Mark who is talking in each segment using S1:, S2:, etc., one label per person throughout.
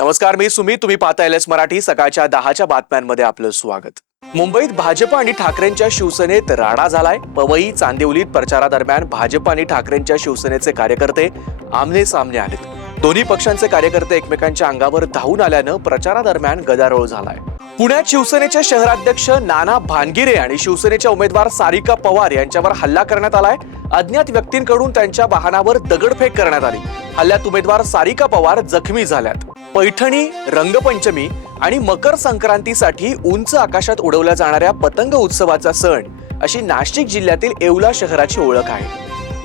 S1: नमस्कार मी सुमित. तुम्ही पाहता एल एस मराठी. सकाळच्या दहाच्या बातम्यांमध्ये आपलं स्वागत. मुंबईत भाजप आणि ठाकरेंच्या शिवसेनेत राडा झालाय. पवई चांदिवलीत प्रचारादरम्यान भाजप आणि ठाकरेंच्या शिवसेनेचे कार्यकर्ते आमने सामने आलेत. दोन्ही पक्षांचे कार्यकर्ते एकमेकांच्या अंगावर धावून आल्यानं प्रचारादरम्यान गदारोळ झालाय. पुण्यात शिवसेनेचे शहराध्यक्ष नाना भानगिरे आणि शिवसेनेच्या उमेदवार सारिका पवार यांच्यावर हल्ला करण्यात आलाय. अज्ञात व्यक्तींकडून त्यांच्या वाहनावर दगडफेक करण्यात आली. हल्ल्यात उमेदवार सारिका पवार जखमी झाल्यात. पैठणी रंगपंचमी आणि मकर संक्रांतीसाठी उंच आकाशात उडवल्या जाणाऱ्या पतंग उत्सवाचा सण अशी नाशिक जिल्ह्यातील येवला शहराची ओळख आहे.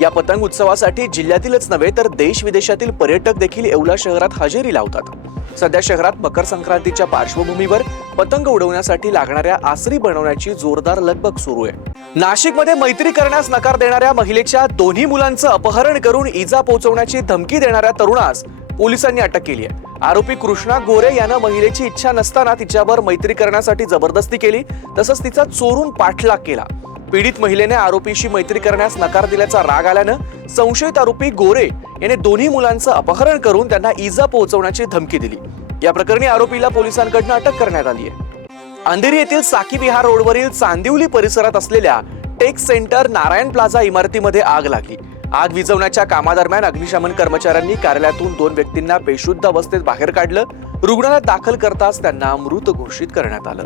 S1: या पतंग उत्सवासाठी जिल्ह्यातीलच नव्हे तर देश विदेशातील पर्यटक देखील येवला शहरात हजेरी लावतात. सध्या शहरात मकर संक्रांतीच्या पार्श्वभूमीवर पतंग उडवण्यासाठी लागणाऱ्या आसरी बनवण्याची जोरदार लगबग सुरू आहे. नाशिकमध्ये मैत्री करण्यास नकार देणाऱ्या महिलेच्या दोन्ही मुलांचं अपहरण करून इजा पोहोचवण्याची धमकी देणाऱ्या तरुणास पोलिसांनी अटक केली आहे. आरोपी कृष्णा गोरे यानं महिलेची इच्छा नसताना तिच्यावर मैत्री करण्यासाठी जबरदस्ती केली तसंच तिचा चोरून पाठलाग केला. पीडित महिलेने आरोपीशी मैत्री करण्यास नकार दिल्याचा राग आल्यानं संशयित आरोपी गोरे याने दोन्ही मुलांचं अपहरण करून त्यांना इजा पोहोचवण्याची धमकी दिली. या प्रकरणी आरोपीला पोलिसांकडनं अटक करण्यात आली आहे. अंधेरी येथील साकी विहार रोडवरील चांदिवली परिसरात असलेल्या टेक सेंटर नारायण प्लाझा इमारतीमध्ये आग लागली. आग विझवण्याच्या कामादरम्यान अग्निशमन कर्मचाऱ्यांनी कार्यालयातून दोन व्यक्तींना बेशुद्ध अवस्थेत बाहेर काढलं. रुग्णालयात दाखल करताच त्यांना मृत घोषित करण्यात आलं.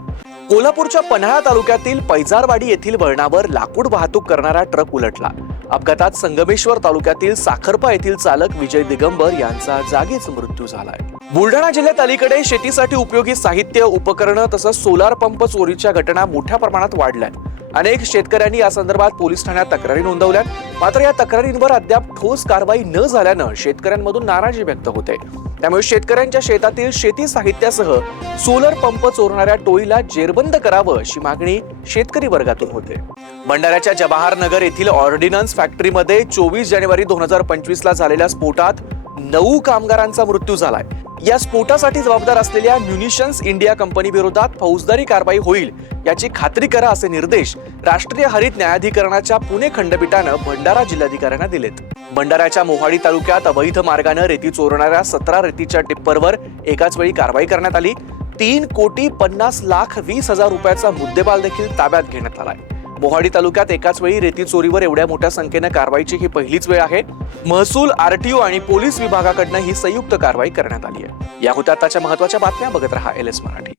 S1: कोल्हापूरच्या पन्हाळा तालुक्यातील पैजारवाडी येथील वळणावर लाकूड वाहतूक करणारा ट्रक उलटला. अपघातात संगमेश्वर तालुक्यातील साखरपा येथील चालक विजय दिगंबर यांचा जागीच मृत्यू झालाय. बुलढाणा जिल्ह्यात अलीकडे शेतीसाठी उपयोगी साहित्य उपकरणं तसंच सोलार पंप चोरीच्या घटना मोठ्या प्रमाणात वाढल्यात. अनेक शेतकऱ्यांनी या संदर्भात पोलीस ठाण्यात तक्रारी नोंदवल्यात. मात्र या तक्रारींवर अद्याप ठोस कारवाई न झाल्यानं शेतकऱ्यांमधून नाराजी व्यक्त होते. त्यामुळे शेतकऱ्यांच्या शेतातील शेती साहित्यासह सोलर पंप चोरणाऱ्या टोळीला जेरबंद करावं अशी मागणी शेतकरी वर्गातून होते. भंडाऱ्याच्या जवाहर नगर येथील ऑर्डिनन्स फॅक्टरीमध्ये चोवीस जानेवारी दोन हजार पंचवीस ला झालेल्या स्फोटात नऊ कामगारांचा मृत्यू झालाय. या स्फोटासाठी जबाबदार असलेल्या म्युनिशन्स इंडिया कंपनी विरोधात फौजदारी कारवाई होईल याची खात्री करा असे निर्देश राष्ट्रीय हरित न्यायाधिकरणाच्या पुणे खंडपीठानं भंडारा जिल्हाधिकाऱ्यांना दिलेत. भंडाऱ्याच्या मोहाडी तालुक्यात अवैध मार्गानं रेती चोरणाऱ्या सतरा रेतीच्या टिप्परवर एकाच वेळी कारवाई करण्यात आली. तीन कोटी पन्नास लाख वीस हजार रुपयाचा मुद्देमाल देखील ताब्यात घेण्यात आलाय. मोहाडी तालुक्यात एकाच वेळी रेती चोरीवर एवढ्या मोठ्या संख्येनं कारवाईची ही पहिलीच वेळ आहे. महसूल आरटीओ आणि पोलीस विभागाकडनं ही संयुक्त कारवाई करण्यात आली आहे. या होत्या आताच्या महत्त्वाच्या बातम्या बघत रहा एल एस मराठी.